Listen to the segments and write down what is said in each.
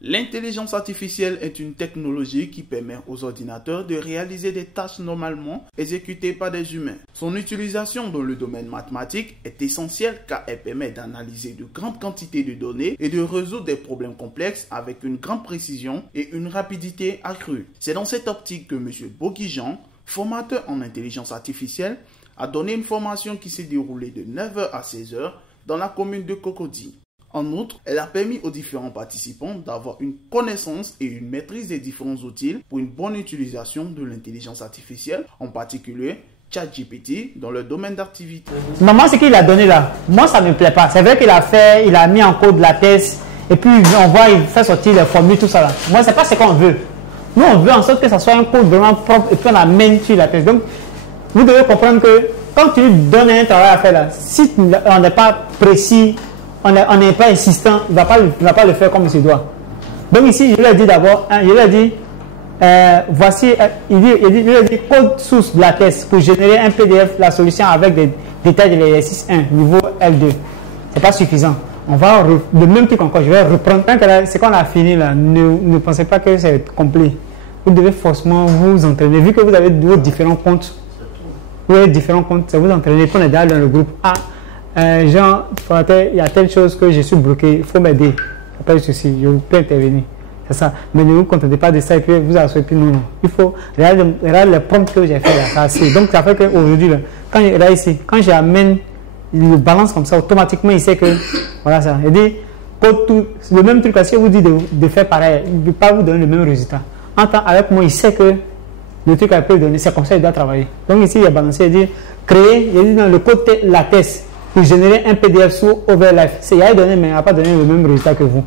L'intelligence artificielle est une technologie qui permet aux ordinateurs de réaliser des tâches normalement exécutées par des humains. Son utilisation dans le domaine mathématique est essentielle car elle permet d'analyser de grandes quantités de données et de résoudre des problèmes complexes avec une grande précision et une rapidité accrue. C'est dans cette optique que M. Boguijan, formateur en intelligence artificielle, a donné une formation qui s'est déroulée de 9h à 16h dans la commune de Cocody. En outre, elle a permis aux différents participants d'avoir une connaissance et une maîtrise des différents outils pour une bonne utilisation de l'intelligence artificielle, en particulier ChatGPT dans le domaine d'activité. Maman, ce qu'il a donné là, moi ça ne me plaît pas. C'est vrai qu'il a fait, il a mis en code la thèse et puis on voit, il fait sortir les formules, tout ça là. Moi, c'est pas ce qu'on veut. Nous, on veut en sorte que ça soit un code vraiment propre et puis on amène sur la thèse. Donc, vous devez comprendre que quand tu lui donnes un travail à faire là, si on n'est pas précis, on n'est pas insistant, il ne va pas le faire comme il se doit. Donc ici, je lui ai dit d'abord, je lui ai dit, voici, il lui a dit code source de la thèse pour générer un PDF, la solution avec des détails de l'exercice 1, niveau L2. C'est pas suffisant. On va, le même truc encore, je vais reprendre. C'est qu'on a fini là, ne pensez pas que c'est complet. Vous devez forcément vous entraîner. Vu que vous avez vos différents comptes, ça vous entraîner. Quand on est dans le groupe A, Jean, il y a telle chose que je suis bloqué, il faut m'aider. Pas de souci, je peux intervenir. C'est ça. Mais ne vous contentez pas de ça et puis vous asseyez. Puis non. Il faut regarder les prompts que j'ai fait là. Ça, c'est. Donc ça fait qu'aujourd'hui, quand là ici, quand j'amène le balance comme ça, automatiquement il sait que voilà ça. Il dit le même truc parce que vous dit de faire pareil, il ne peut pas vous donner le même résultat. En temps avec moi, il sait que le truc qu'elle peut donner, c'est comme ça il doit travailler. Donc ici il a balancé, il dit créer, il dit dans le code la thèse pour générer un PDF sous Overlife. Il a donné, mais il n'a pas donné le même résultat que vous.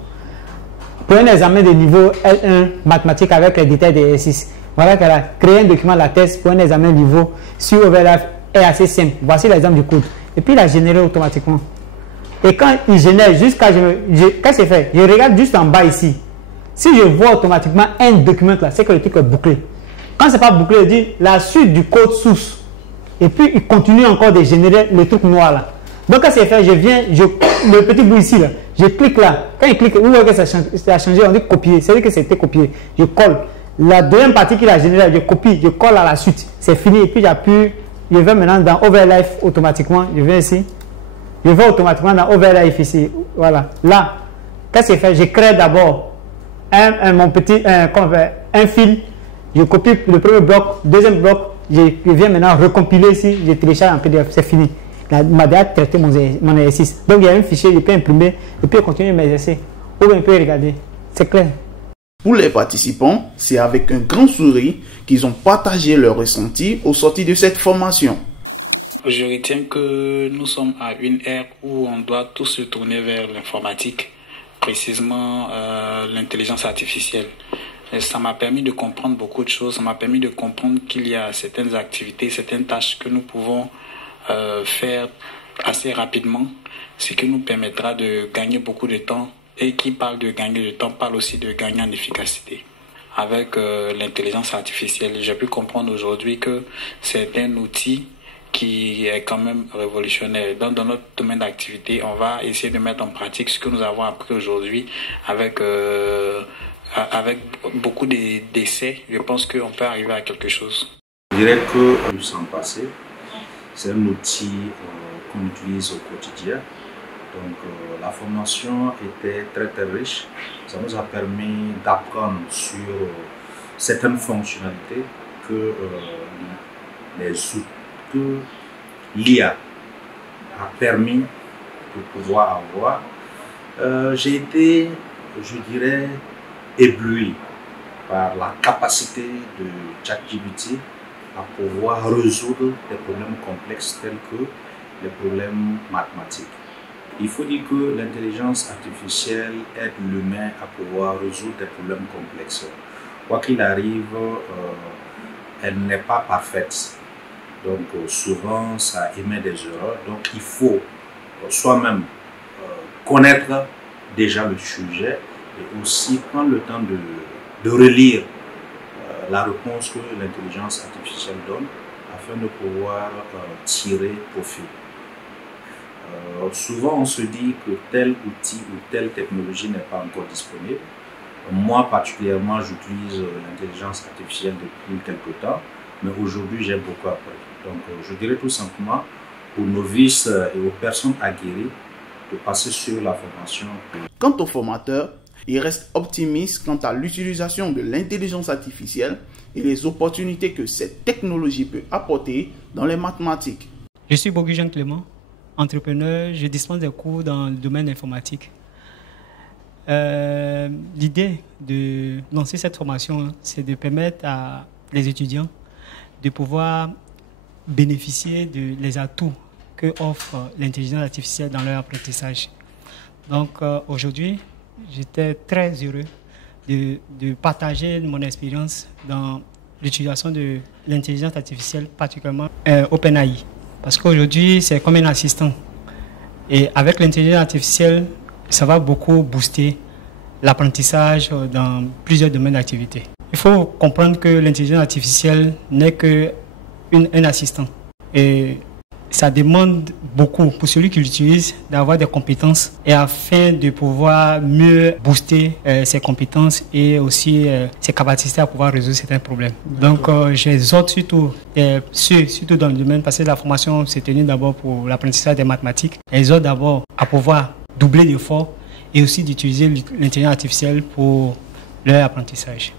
Pour un examen de niveau L1 mathématiques avec les détails des exercices, voilà qu'elle a créé un document, la thèse, pour un examen niveau sur Overlife est assez simple. Voici l'exemple du code. Et puis il a généré automatiquement. Et quand il génère, jusqu'à qu'est-ce que c'est fait? Je regarde juste en bas ici. Si je vois automatiquement un document là, c'est que le truc est bouclé. Quand c'est pas bouclé, je dis la suite du code source. Et puis il continue encore de générer le truc noir là. Donc, quand c'est fait, le petit bout ici, là, je clique là. Quand il clique, vous voyez que ça a changé, on dit copier. C'est-à-dire que c'était copié. Je colle. La deuxième partie qu'il a générée, je copie, je colle à la suite. C'est fini. Et puis, je vais maintenant dans Overlife automatiquement. Je viens ici. Je vais automatiquement dans Overlife ici. Voilà. Là, quand c'est fait, je crée d'abord un fil. Je copie le premier bloc, deuxième bloc. Je viens maintenant recompiler ici. Je télécharge en PDF. C'est fini. Il m'a déjà traité mon exercice. Donc il y a un fichier, je peux imprimer et puis continuer mes essais. Ou bien je peux regarder. C'est clair. Pour les participants, c'est avec un grand sourire qu'ils ont partagé leur ressenti au sortir de cette formation. Je retiens que nous sommes à une ère où on doit tous se tourner vers l'informatique, précisément l'intelligence artificielle. Et ça m'a permis de comprendre beaucoup de choses. Ça m'a permis de comprendre qu'il y a certaines activités, certaines tâches que nous pouvons faire assez rapidement, ce qui nous permettra de gagner beaucoup de temps. Et qui parle de gagner de temps parle aussi de gagner en efficacité. Avec l'intelligence artificielle, j'ai pu comprendre aujourd'hui que c'est un outil qui est quand même révolutionnaire. Donc, dans notre domaine d'activité, on va essayer de mettre en pratique ce que nous avons appris aujourd'hui avec beaucoup d'essais. Je pense qu'on peut arriver à quelque chose. Je dirais que le sang passé, c'est un outil qu'on utilise au quotidien. Donc la formation était très très riche. Ça nous a permis d'apprendre sur certaines fonctionnalités que l'IA a permis de pouvoir avoir. J'ai été, je dirais, ébloui par la capacité de ChatGPT à pouvoir résoudre des problèmes complexes tels que les problèmes mathématiques. Il faut dire que l'intelligence artificielle aide l'humain à pouvoir résoudre des problèmes complexes. Quoi qu'il arrive, elle n'est pas parfaite. Donc souvent, ça émet des erreurs. Donc il faut soi-même connaître déjà le sujet et aussi prendre le temps de relire la réponse que l'intelligence artificielle donne afin de pouvoir tirer profit. Souvent on se dit que tel outil ou telle technologie n'est pas encore disponible, Moi particulièrement, j'utilise l'intelligence artificielle depuis quelque temps, mais aujourd'hui j'ai beaucoup appris. Donc je dirais tout simplement aux novices et aux personnes aguerries de passer sur la formation. Quant aux formateurs, ils restent optimistes quant à l'utilisation de l'intelligence artificielle et les opportunités que cette technologie peut apporter dans les mathématiques. Je suis Bogu Jean Clément, entrepreneur, je dispense des cours dans le domaine informatique. L'idée de lancer cette formation, c'est de permettre à les étudiants de pouvoir bénéficier des atouts que offre l'intelligence artificielle dans leur apprentissage. Donc aujourd'hui, j'étais très heureux de partager mon expérience dans l'utilisation de l'intelligence artificielle, particulièrement OpenAI. Parce qu'aujourd'hui, c'est comme un assistant. Et avec l'intelligence artificielle, ça va beaucoup booster l'apprentissage dans plusieurs domaines d'activité. Il faut comprendre que l'intelligence artificielle n'est qu'un assistant. Et ça demande beaucoup pour celui qui l'utilise d'avoir des compétences et afin de pouvoir mieux booster ses compétences et aussi ses capacités à pouvoir résoudre certains problèmes. Donc j'exhorte surtout dans le domaine, parce que la formation s'est tenue d'abord pour l'apprentissage des mathématiques, j'exhorte d'abord à pouvoir doubler l'effort et aussi d'utiliser l'intelligence artificielle pour leur apprentissage.